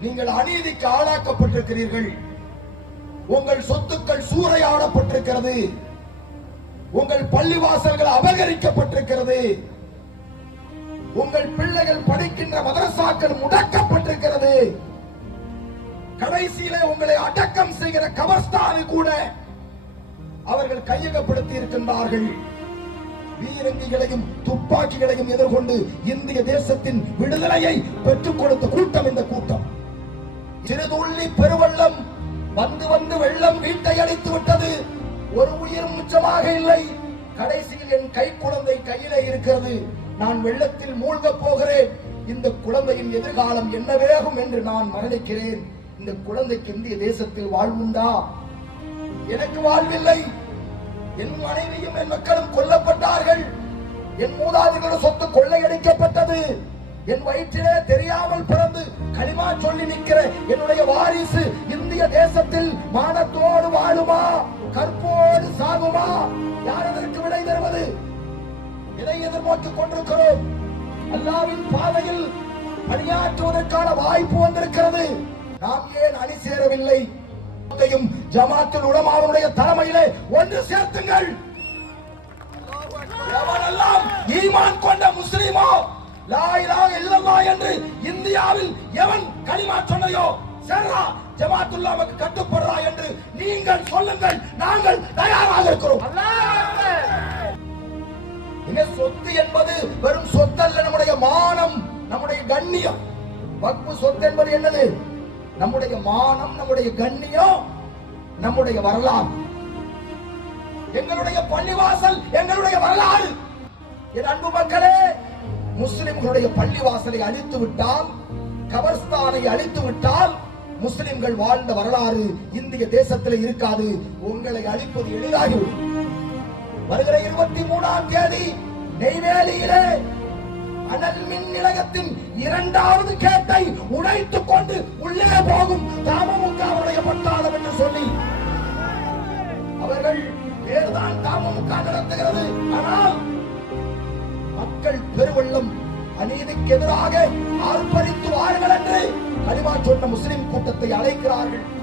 நீங்கள் அநீதிக்கு ஆளாக்கப்பட்டிருக்கிறீர்கள். உங்கள் சொத்துக்கள் சூறையாடப்பட்டிருக்கிறது. உங்கள் பள்ளிவாசல்கள் அபகரிக்கப்பட்டிருக்கிறது. உங்கள் பிள்ளைகள் படிக்கின்ற மதரசாக்கள் முடக்கப்பட்டிருக்கிறது. கடைசியிலே உங்களை அடக்கம் செய்கிற கபர்ஸ்தானை கூட அவர்கள் கையகப்படுத்தி இருக்கின்றார்கள். வீரங்கிகளையும் துப்பாக்கிகளையும் எதிர்கொண்டு இந்திய தேசத்தின் விடுதலையை பெற்றுக் கொடுத்த கூட்டம் இந்த கூட்டம் சிறுதுள்ளி பெருவெள்ளம் வந்து வந்து வெள்ளம் வீட்டை அடித்து விட்டது. ஒரு உயிர் மிச்சமாக இல்லை. கடைசியில் என் கை குழந்தை கையிலே இருக்கிறது. நான் வெள்ளத்தில் மூழ்கப் போகிறேன். இந்த குழந்தையின் எதிர்காலம் என்ன வேகும் என்று நான் மரணிக்கிறேன். இந்த குழந்தைக்கு இந்திய தேசத்தில் வாழ்வுண்டா? எனக்கு வாழ்வில்லை. என் மனைவியும் என் மக்களும் கொல்லப்பட்டார்கள். என் மூதாதிகளோட சொத்து கொள்ளையடிக்கப்பட்டது. என் வயிற்றிலே தெரியாமல் பிறந்த வாரிசு இந்திய தேசத்தில் மானத்தோடு வாழுமா? கற்போடு சாகுமா? யார் அதற்கு விடை தருவது? இதை எதிர்நோக்கிக் கொண்டிருக்கிறோம். அல்லாவின் பாதையில் பணியாற்றுவதற்கான வாய்ப்பு வந்திருக்கிறது. நாம் ஏன் அணி சேரவில்லை? ஜமாத்தில் உடமாவுடைய தலைமையிலே ஒன்று சேர்த்துங்கள். எவனெல்லாம் ஈமான் கொண்ட முஸ்லிமோ லா இலாஹ இல்லல்லாஹ் என்று இந்தியாவில் எவன் களிமா சொன்னையோ? சேர்றா ஜமாத்துல்லாவுக்கு கட்டுப்படுறா என்று நீங்கள் சொல்லுங்கள். நாங்கள் தயாராக இருக்கிறோம். இங்க சொத்து என்பது வெறும் சொத்தல்ல நம்முடைய மானம் நம்முடைய கண்ணியம். வக்பு சொத்து என்பது என்னது? நம்முடைய மானம் நம்முடைய கண்ணியம் நம்முடைய வரலாறு. எங்களுடைய பள்ளிவாசல் எங்களுடைய வரலாறு. என் அன்பு மக்களே முஸ்லிம்களுடைய பள்ளிவாசலை அழித்து விட்டால் கபர்ஸ்தானை அழித்து விட்டால் முஸ்லிம்கள் வாழ்ந்த வரலாறு இந்திய தேசத்தில் இருக்காது. உங்களை அழிப்பது எளிதாகிவிடும். வருகிற இருபத்தி மூணாம் தேதி நெய்வேலியிலே அனல் மின் நிலையத்தின் இரண்டாவது கேட்டை உடைத்துக் கொண்டு உள்ளே போகும் தமுக அவருடைய பட்டாளம் என்று சொல்லி. அவர்கள் பேர்தான் தமுக நடத்துகிறது. ஆனால் மக்கள் பெருவெள்ளம் அநீதிக்கு எதிராக முஸ்லிம் கூட்டத்தை அழைக்கிறார்கள்.